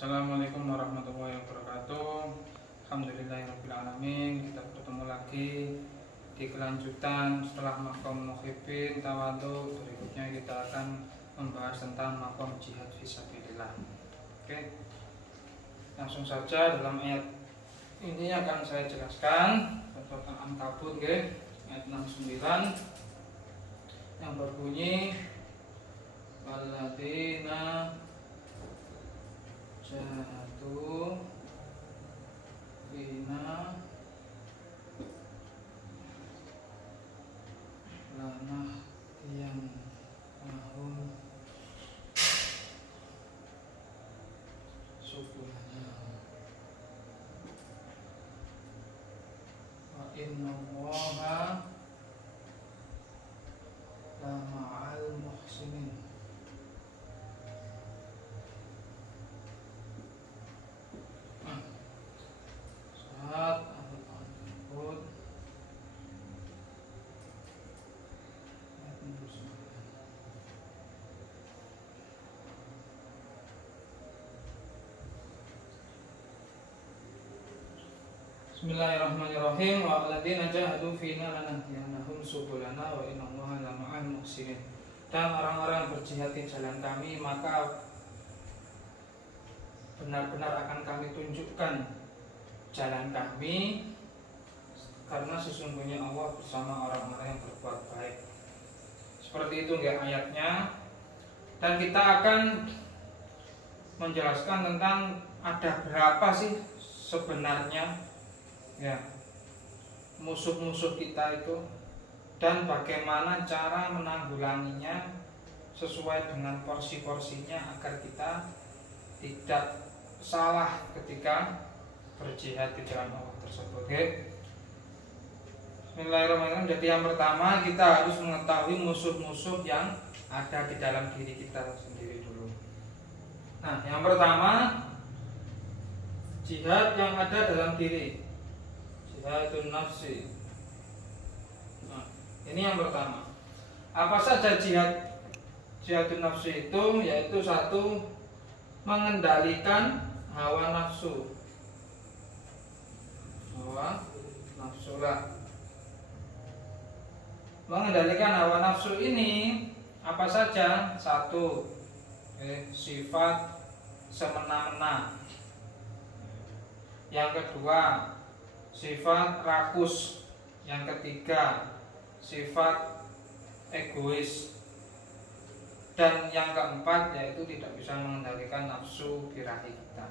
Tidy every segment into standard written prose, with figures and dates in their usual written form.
Assalamualaikum warahmatullahi wabarakatuh. Alhamdulillahirrabbilalamin. Kita bertemu lagi di kelanjutan setelah maqam muhibbin tawadhu. Berikutnya kita akan membahas tentang maqam jihad fisabilillah. Oke, langsung saja dalam ayat ini akan saya jelaskan surat Al-Ankabut, ayat 69 yang berbunyi walladzina jahadu fina lanahdiyannahum subulana wa innallaha lama'al muhsinin. Surat Al-Ankabut ayat 69. Bismillahirrahmanirrahim. Wa alladzina jahadu fina lanahdiyannahum subulana wa innallaha lama'al muhsinin. Dan orang-orang yang berjihad di jalan kami, maka benar-benar akan kami tunjukkan jalan kami, karena sesungguhnya Allah bersama orang-orang yang berbuat baik. Seperti itu ayatnya. Dan kita akan menjelaskan tentang ada berapa sih sebenarnya musuh-musuh kita itu, dan bagaimana cara menanggulanginya sesuai dengan porsi-porsinya agar kita tidak salah ketika berjihad di jalan Allah tersebut. Bismillahirrahmanirrahim. Jadi yang pertama kita harus mengetahui musuh-musuh yang ada di dalam diri kita sendiri dulu. Nah, yang pertama jihad yang ada dalam diri, jihadun nafsi. Nah, ini yang pertama. Apa saja jihadun nafsi itu? Yaitu satu, mengendalikan hawa nafsu. Mengendalikan hawa nafsu ini apa saja? Satu, sifat semena-mena. Yang kedua, sifat rakus. Yang ketiga, sifat egois. Dan yang keempat yaitu tidak bisa mengendalikan nafsu birahi kita.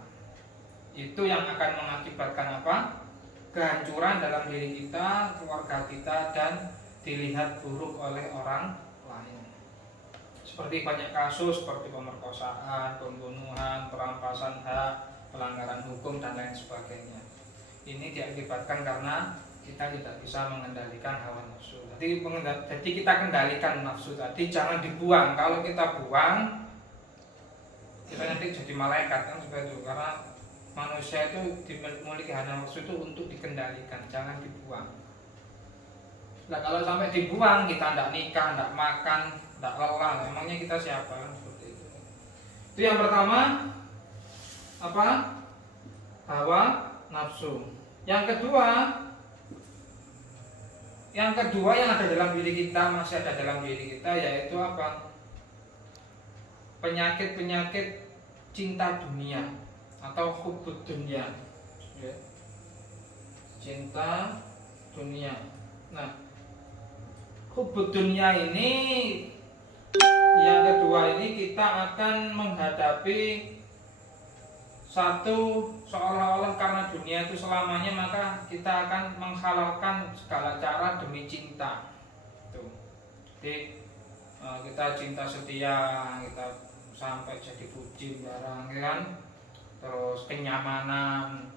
Itu yang akan mengakibatkan apa? Kehancuran dalam diri kita, keluarga kita, dan dilihat buruk oleh orang lain. Seperti banyak kasus seperti pemerkosaan, pembunuhan, perampasan hak, pelanggaran hukum, dan lain sebagainya. Ini diakibatkan karena kita tidak bisa mengendalikan hawa nafsu. Jadi kita kendalikan nafsu tadi, jangan dibuang. Kalau kita buang, kita nanti jadi malaikat, kan seperti itu. Karena manusia itu memiliki hawa nafsu itu untuk dikendalikan, jangan dibuang. Nah, kalau sampai dibuang, kita tidak nikah, tidak makan, tidak lelah, memangnya kita siapa? Kan seperti itu. Itu yang pertama, apa? Hawa nafsu. Yang kedua yang ada dalam diri kita, masih ada dalam diri kita, yaitu apa? Penyakit-penyakit cinta dunia atau hubbud dunia, cinta dunia. Nah, hubbud dunia ini, yang kedua ini kita akan menghadapi satu, seolah-olah karena dunia itu selamanya, maka kita akan menghalalkan segala cara demi cinta. Jadi kita cinta setia, kita sampai jadi bucin barang, kan? Terus kenyamanan,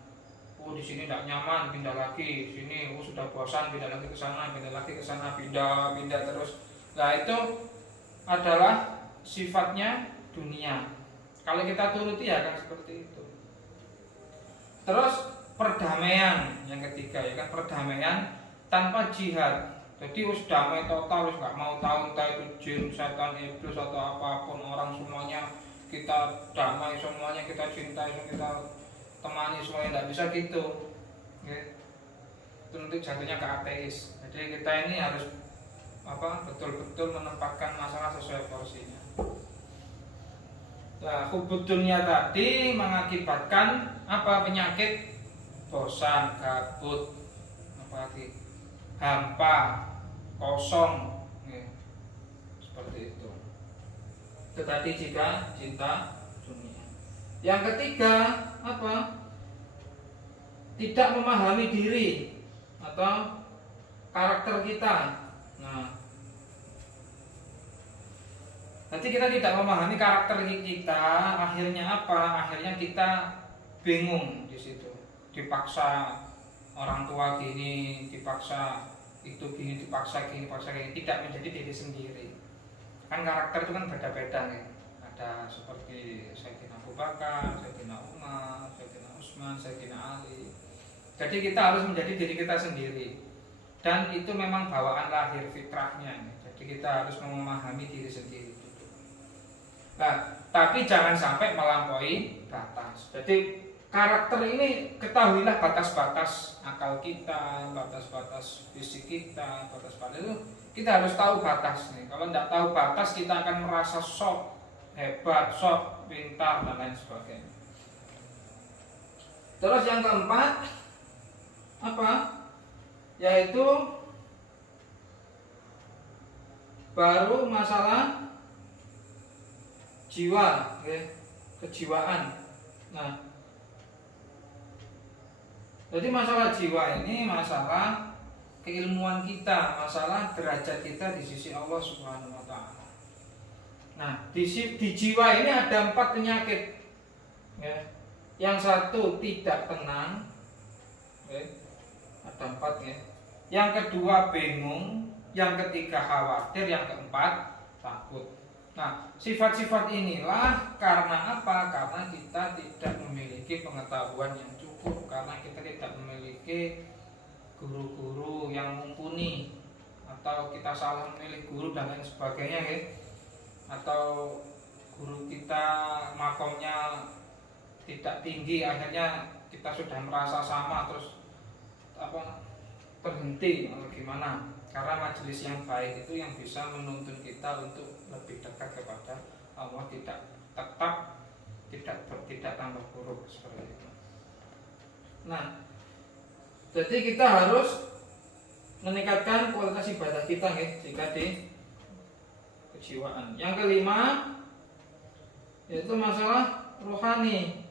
di sini tidak nyaman, pindah lagi. Di sini sudah bosan, pindah lagi ke sana, pindah lagi ke sana, pindah terus. Nah, itu adalah sifatnya dunia. Kalau kita turuti ya kan seperti itu. Terus perdamaian yang ketiga, ya kan, perdamaian tanpa jihad. Jadi wis damai total, wis nggak mau tahu entah itu jin, setan, iblis atau apapun, orang semuanya kita damai semuanya, kita cintai, kita temani semuanya, tidak bisa gitu. Itu nanti jatuhnya ke ateis. Jadi kita ini harus betul-betul menempatkan masalah sesuai porsinya. Nah, hubud dunia tadi mengakibatkan apa? Penyakit bosan, gabut, apalagi hampa, kosong, seperti itu. Itu tadi jika cinta dunia. Yang ketiga apa? Tidak memahami diri atau karakter kita. Nah, nanti kita tidak memahami karakter kita, akhirnya apa? Akhirnya kita bingung di situ. Dipaksa orang tua gini, dipaksa itu gini, dipaksa gini, tidak menjadi diri sendiri. Kan karakter itu kan beda-beda nih. Ada seperti Sayyidina Abu Bakar, Sayyidina Umar, Sayyidina Utsman, Sayyidina Ali. Jadi kita harus menjadi diri kita sendiri. Dan itu memang bawaan lahir fitrahnya. Jadi kita harus memahami diri sendiri. Nah, tapi jangan sampai melampaui batas. Jadi karakter ini ketahuilah batas-batas akal kita, batas-batas fisik kita, batas-batas itu kita harus tahu batas nih. Kalau tidak tahu batas kita akan merasa sok hebat, sok pintar dan lain sebagainya. Terus yang keempat apa? Yaitu baru masalah jiwa, kejiwaan. Nah, jadi masalah jiwa ini masalah keilmuan kita, masalah derajat kita di sisi Allah Subhanahu wa taala. Nah, di jiwa ini ada 4 penyakit. Yang satu tidak tenang. Ada 4 ya. Yang kedua bingung, yang ketiga khawatir, yang keempat takut. Nah, sifat-sifat inilah karena apa? Karena kita tidak memiliki pengetahuan yang cukup, karena kita tidak memiliki guru-guru yang mumpuni, atau kita salah memilih guru dan lain sebagainya ya. Atau guru kita makomnya tidak tinggi, akhirnya kita sudah merasa sama terus berhenti atau gimana. Karena majelis yang baik itu yang bisa menuntun kita untuk lebih dekat kepada Allah, tidak tambah buruk seperti itu. Nah, jadi kita harus meningkatkan kualitas ibadah kita ya, jika di kejiwaan. Yang kelima yaitu masalah rohani.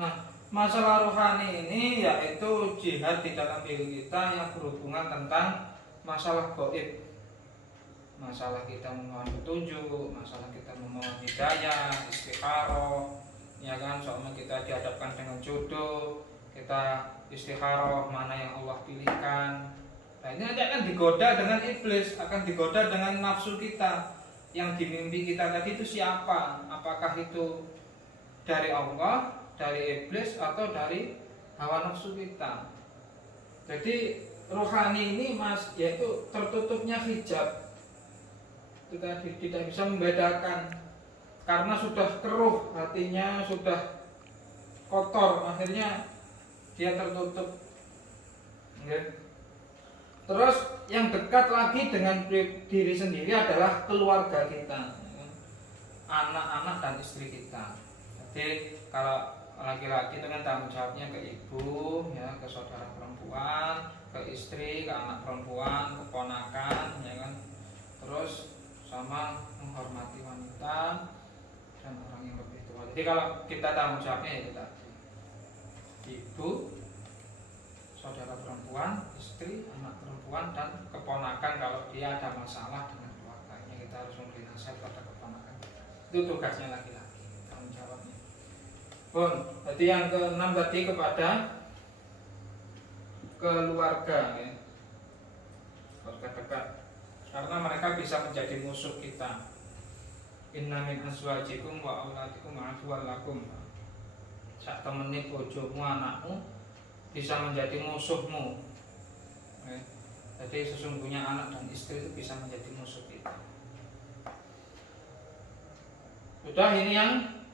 Nah, masalah rohani ini yaitu jihad di dalam diri kita yang berhubungan tentang masalah gaib. Masalah kita memohon petunjuk, masalah kita memohon hidayah, istikharah, ya kan, soalnya kita dihadapkan dengan jodoh, kita istikharah mana yang Allah pilihkan. Nah, ini nanti akan digoda dengan iblis, akan digoda dengan nafsu kita. Yang di mimpi kita tadi itu siapa? Apakah itu dari Allah, dari iblis, atau dari hawa nafsu kita? Jadi rohani ini yaitu tertutupnya hijab. Kita tidak bisa membedakan karena sudah keruh hatinya, sudah kotor, akhirnya dia tertutup. Terus yang dekat lagi dengan diri sendiri adalah keluarga kita, anak-anak dan istri kita. Jadi kalau laki-laki itu kan tanggung jawabnya ke ibu, ya, ke saudara perempuan, ke istri, ke anak perempuan, ke ponakan, ya kan. Terus sama menghormati wanita dan orang yang lebih tua. Jadi kalau kita tanggung jawabnya itu tadi, ibu, saudara perempuan, istri, anak perempuan, dan keponakan kalau dia ada masalah dengan keluarganya, kita harus memberi nasihat pada keponakan kita. Itu tugasnya laki-laki, tanggung jawabnya. Pun, jadi yang ke-6 tadi kepada keluarga, ya. Keluarga dekat. Karena mereka bisa menjadi musuh kita. Inna min azwajikum wa auladikum aduwwan lakum. Sak temene bojomu, anakmu bisa menjadi musuhmu. Jadi sesungguhnya anak dan istri itu bisa menjadi musuh kita. Sudah, ini yang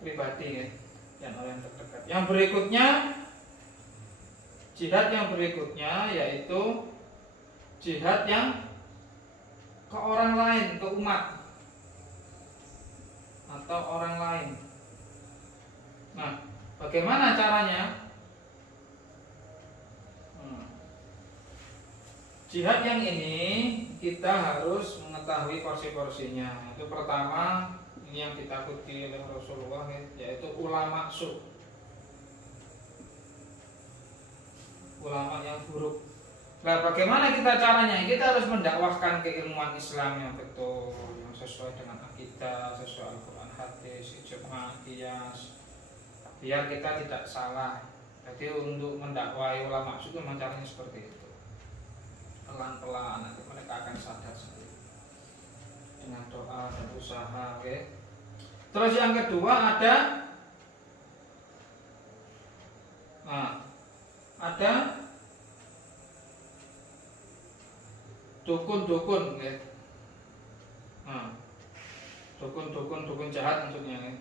pribadi ya, yang orang terdekat. Yang berikutnya, jihad yang berikutnya yaitu jihad yang ke orang lain, ke umat atau orang lain. Nah, bagaimana caranya? Jihad yang ini kita harus mengetahui porsi-porsinya. Itu pertama, ini yang ditakuti oleh Rasulullah, yaitu ulama su, ulama yang buruk. Nah, bagaimana kita caranya? Kita harus mendakwahkan keilmuan Islam yang betul, yang sesuai dengan akidah, sesuai Al-Quran, hadis, ijma, qiyas, biar kita tidak salah. Jadi untuk mendakwai ulama su memang caranya seperti itu. Pelan-pelan nanti mereka akan sadar sendiri dengan doa dan usaha. Oke. Terus yang kedua ada dukun-dukun, ya. Dukun jahat maksudnya, ya,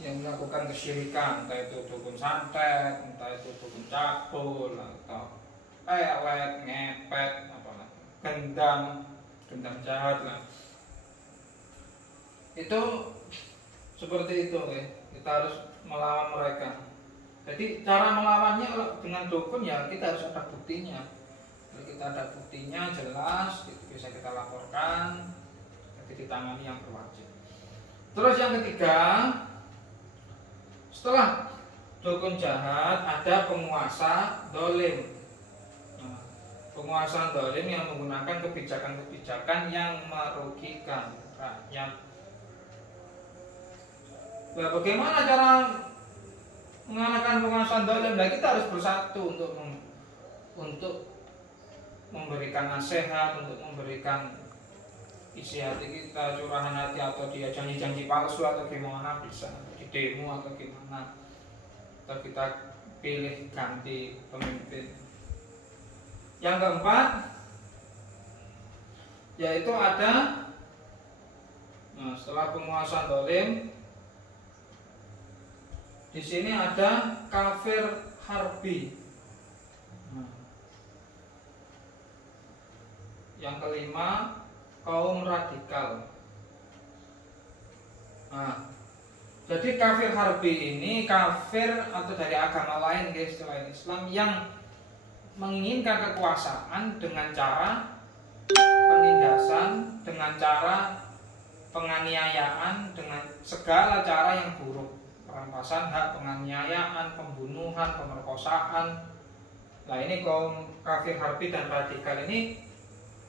yang melakukan kesyirikan, entah itu dukun santet, entah itu dukun cabul, atau pelet, ngepet, gendam jahat lah. Itu seperti itu ya. Kita harus melawan mereka. Jadi cara melawannya dengan dukun ya kita harus ada buktinya. Kalau kita ada buktinya jelas, itu bisa kita laporkan, jadi ditangani yang berwajib. Terus yang ketiga, setelah dukun jahat ada penguasa dolim. Penguasa dolim yang menggunakan kebijakan-kebijakan yang merugikan rakyat. Nah, bagaimana cara mengalahkan penguasa dolim? Nah, kita harus bersatu untuk memberikan nasihat, untuk memberikan isi hati kita, curahan hati, atau dia janji-janji palsu atau gimana, bisa di demo atau gimana, atau kita pilih ganti pemimpin. Yang keempat yaitu ada setelah penguasa dolim, di sini ada kafir harbi. Yang kelima, kaum radikal. Jadi kafir harbi ini kafir atau dari agama lain, guys, selain Islam, yang menginginkan kekuasaan dengan cara penindasan, dengan cara penganiayaan, dengan segala cara yang buruk, perampasan hak, penganiayaan, pembunuhan, pemerkosaan. Nah, ini kaum kafir harbi dan radikal ini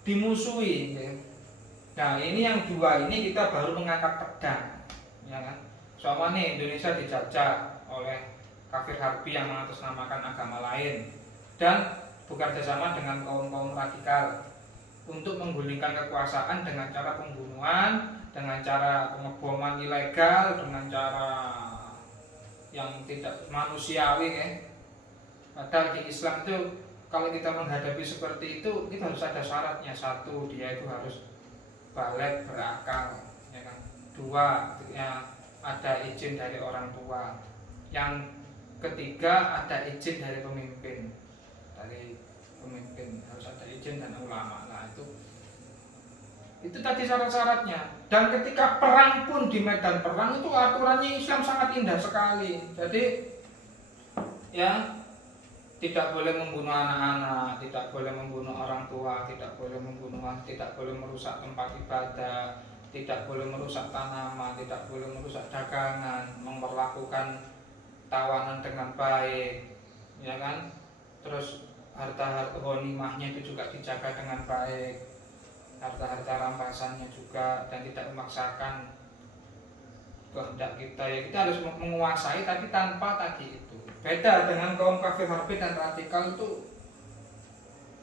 dimusuhi, ya. Nah, ini yang dua ini kita baru mengangkat pedang, ya kan? Soalnya nih Indonesia dijajah oleh kafir harbi yang mengatasnamakan agama lain dan bekerja sama dengan kaum-kaum radikal untuk menggulingkan kekuasaan dengan cara pembunuhan, dengan cara pengeboman ilegal, dengan cara yang tidak manusiawi, ya. Padahal di Islam itu kalau kita menghadapi seperti itu kita harus ada syaratnya. Satu, dia itu harus balik berakal, ya kan? Dua, ya, ada izin dari orang tua. Yang ketiga, ada izin dari pemimpin. Dari pemimpin harus ada izin dan ulama. Nah, itu tadi syarat-syaratnya. Dan ketika perang pun, di medan perang itu aturannya Islam sangat indah sekali. Jadi ya, tidak boleh membunuh anak-anak, tidak boleh membunuh orang tua, tidak boleh merusak tempat ibadah, tidak boleh merusak tanaman, tidak boleh merusak dagangan, memperlakukan tawanan dengan baik, ya kan? Terus harta-harta ghanimahnya itu juga dijaga dengan baik, harta-harta rampasannya juga, dan tidak memaksakan kehendak kita. Ya, kita harus menguasai tapi tanpa tadi itu. Beda dengan kaum kafir harbi dan radikal, itu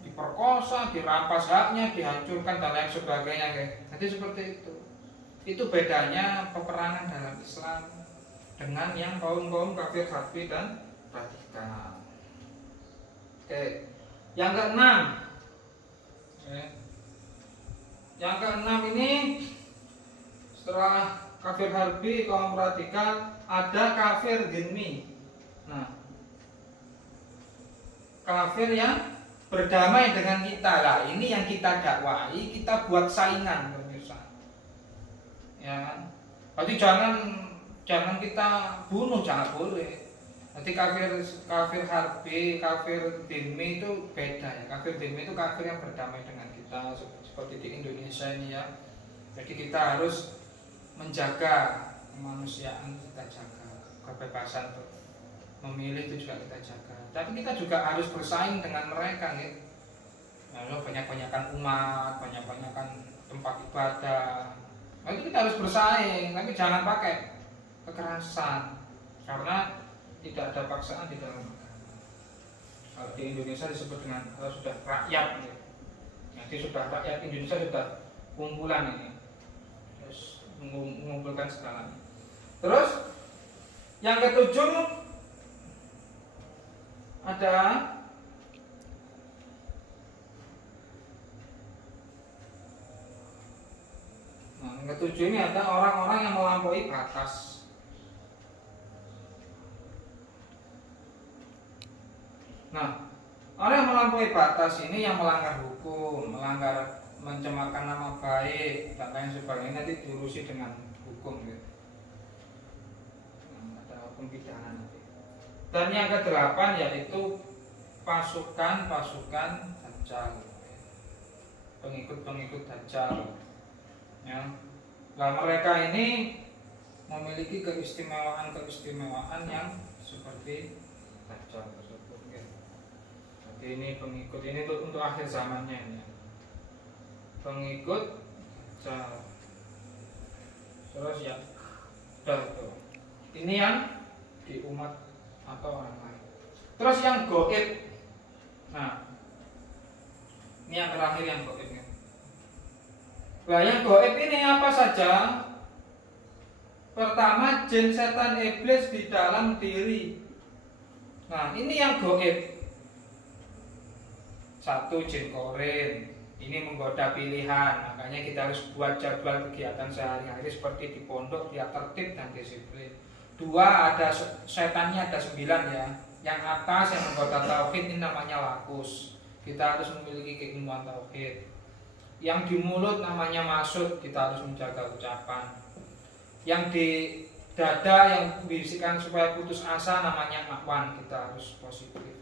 diperkosa, dirampas haknya, dihancurkan dan lain sebagainya. Jadi seperti itu. Itu bedanya peperangan dalam Islam dengan yang kaum kafir harbi dan radikal. Oke. Yang keenam. Yang keenam ini Setelah kafir harbi, kaum radikal, ada kafir dhimmi. Nah, kafir yang berdamai dengan kita lah. Ini yang kita dakwai, kita buat saingan pemirsa. Ya kan? Berarti jangan kita bunuh, jangan boleh. Nanti kafir harbi, kafir dhimmi itu beda ya. Kafir dhimmi itu kafir yang berdamai dengan kita, seperti di Indonesia ini ya. Jadi kita harus menjaga kemanusiaan, kita jaga kebebasan memilih itu juga kita jaga. Tapi kita juga harus bersaing dengan mereka nih. Lalu banyak-banyakan umat, banyak-banyakan tempat ibadah. Nah, itu kita harus bersaing, tapi jangan pakai kekerasan karena tidak ada paksaan di dalam agama. Kalau di Indonesia disebut dengan kalau sudah rakyat, ya. Jadi sudah rakyat Indonesia sudah kumpulan ini. Mengumpulkan segalanya. Terus yang ketujuh ada yang ketujuh ini ada orang-orang yang melampaui batas. Nah, orang yang melampaui batas ini yang melanggar hukum, mencemarkan nama baik dan lain sebagainya nanti diurusi dengan hukum gitu. Ada hukum pidana nanti. Dan yang kedelapan yaitu pasukan Dajjal, pengikut Dajjal. Ya. Nah, mereka ini memiliki keistimewaan yang seperti Dajjal tersebut. Ya. Jadi ini pengikut ini untuk akhir zamannya ya. Pengikut Dajjal. Terus ya, tuh. Ini yang di umat atau orang lain. Terus yang goib. Nah, ini yang terakhir yang goib. Nah, yang goib ini apa saja? Pertama, jin, setan, iblis di dalam diri. Nah, ini yang goib. Satu, jin korin. Ini menggoda pilihan, makanya kita harus buat jadwal kegiatan sehari-hari seperti di pondok, biar tertib dan disiplin. Dua, ada setannya ada 9 ya. Yang atas yang menggoda tauhid ini namanya lakus. Kita harus memiliki keilmuan tauhid. Yang di mulut namanya masud, kita harus menjaga ucapan. Yang di dada yang bisikan supaya putus asa namanya makwan, kita harus positif.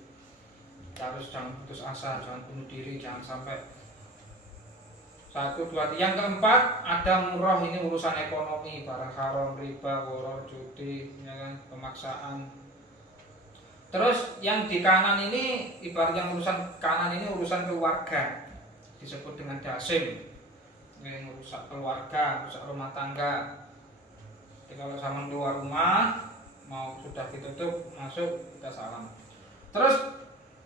Kita harus jangan putus asa, jangan bunuh diri, jangan sampai 1, 2, 3. Yang keempat ada murah, ini urusan ekonomi, barang haram, riba, goror, judi, ya kan, pemaksaan. Terus yang di kanan ini ibarat yang urusan kanan ini urusan keluarga, disebut dengan dasim, yang rusak keluarga, rusak rumah tangga. Jadi kalau sama keluar rumah mau sudah ditutup masuk kita salam. Terus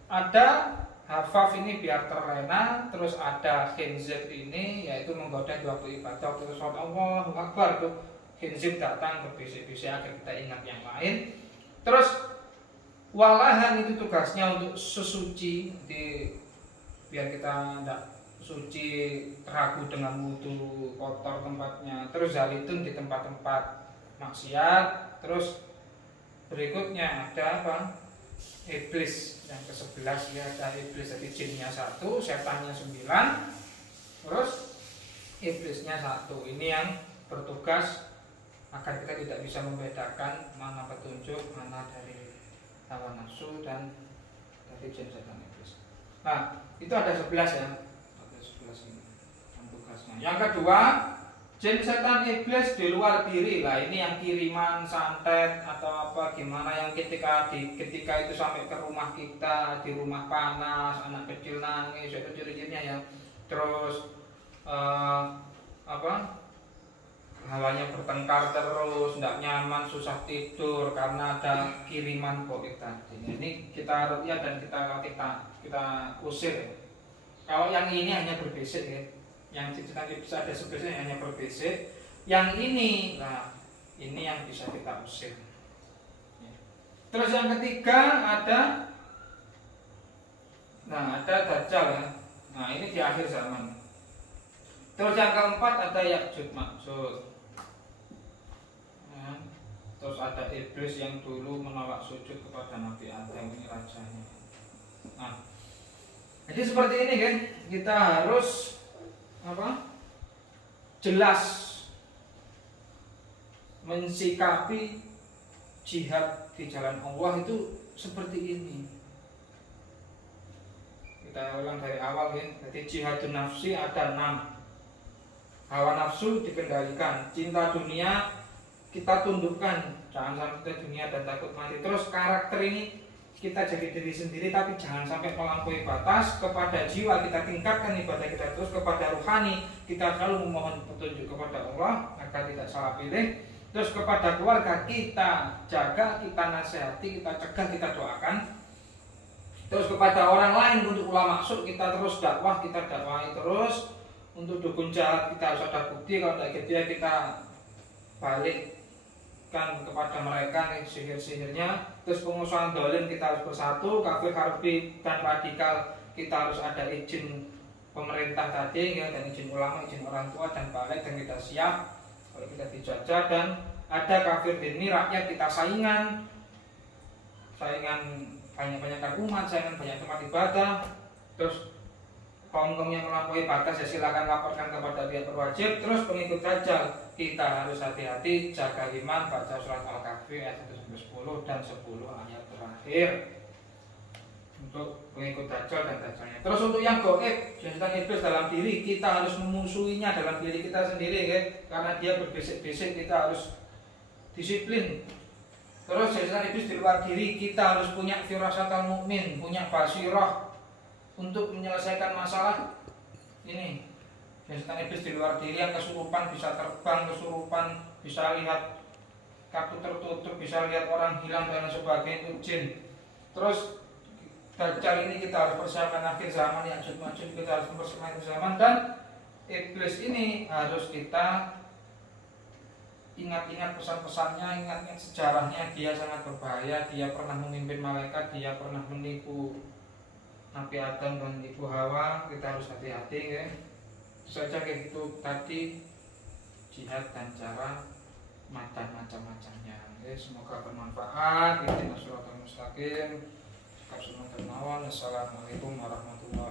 ada hafaf ini biar terlena, terus ada khinzib ini yaitu menggoda di waktu ibadah, waktu sholat Allahu Akbar tuh khinzib datang berbisik-bisik agar kita ingat yang lain. Terus walahan itu tugasnya untuk sesuci biar kita tidak suci, ragu dengan wudu, kotor tempatnya. Terus zalitun di tempat-tempat maksiat. Terus berikutnya ada apa? Iblis yang ke-11 ya, ada iblis, jadi jinnya 1, setannya 9, terus iblisnya 1. Ini yang bertugas agar kita tidak bisa membedakan mana petunjuk, mana dari hawa nafsu dan dari jin, setan, iblis. Nah, itu ada 11 ya. Ada 11 ini yang tugasnya. Yang kedua, jin, setan, iblis di luar diri lah. Ini yang kiriman, santet atau apa gimana yang ketika itu sampai ke rumah kita, di rumah panas, anak kecil nangis, itu ciri-cirinya ya. Terus hawanya bertengkar terus, tidak nyaman, susah tidur karena ada kiriman goib tadi. Ini kita ruqyah dan kita usir. Kalau yang ini hanya berbisik ya. Yang tadi bisa ada sebesarnya hanya berbisik. Yang ini, nah ini yang bisa kita usir. Terus yang ketiga ada Dajjal ya. Nah ini di akhir zaman. Terus yang keempat ada Ya'juj Ma'juj. Terus ada iblis yang dulu menolak sujud kepada Nabi Adam, ini rajanya. Nah, jadi seperti ini kan, kita harus jelas mensikapi jihad di jalan Allah itu seperti ini. Kita ulang dari awal kan. Jadi jihadun nafsi ada 6. Hawa nafsu dikendalikan, cinta dunia kita tundukkan, jangan sampai kita dunia dan takut mati. Terus karakter ini kita jadi diri sendiri, tapi jangan sampai melampaui batas. Kepada jiwa kita tingkatkan ibadah kita terus, kepada rohani kita selalu memohon petunjuk kepada Allah agar tidak salah pilih. Terus kepada keluarga kita jaga, kita nasihati, kita cegah, kita doakan. Terus kepada orang lain untuk ulama maksud kita terus dakwah, kita dakwahi terus. Untuk dukun jahat kita harus ada bukti, kalau tidak dia kita balikkan kepada mereka sihir-sihirnya. Terus pengusahaan dolim kita harus bersatu, kafir harbi dan radikal kita harus ada izin pemerintah tadi ya, dan izin ulama, izin orang tua dan balik, dan kita siap kalau kita dijajah. Dan ada kafir dini rakyat kita saingan banyak-banyakkan umat, saingan banyak tempat ibadah. Terus kaum yang melampaui batas ya silakan laporkan kepada pihak berwajib. Terus pengikut Dajjal kita harus hati-hati, jaga iman, baca surat Al-Kahfi ayat 1-10 dan 10 ayat terakhir untuk pengikut Dajjal dan Dajjalnya. Terus untuk yang gaib, setan iblis dalam diri kita harus memusuhinya dalam diri kita sendiri ya, karena dia berbisik-bisik, kita harus disiplin. Terus setan iblis di luar diri kita harus punya firasatul mukmin, punya basirah untuk menyelesaikan masalah ini. Setan iblis di luar diri yang kesurupan bisa terbang, kesurupan bisa lihat kartu tertutup, bisa lihat orang hilang dan sebagainya, itu jin. Terus Dajjal ini kita harus persiapkan akhir zaman, Ya'juj Ma'juj kita harus mempersiapkan akhir zaman. Dan iblis ini harus kita ingat-ingat pesan-pesannya, ingat-ingat sejarahnya. Dia sangat berbahaya, dia pernah memimpin malaikat, dia pernah menipu Nabi Adam dan Ibu Hawa. Kita harus hati-hati ya. Saja kayak gitu tadi jihad dan cara macam-macamnya. Semoga bermanfaat. Ihdinas siratal mustaqim. Assalamualaikum warahmatullahi wabarakatuh.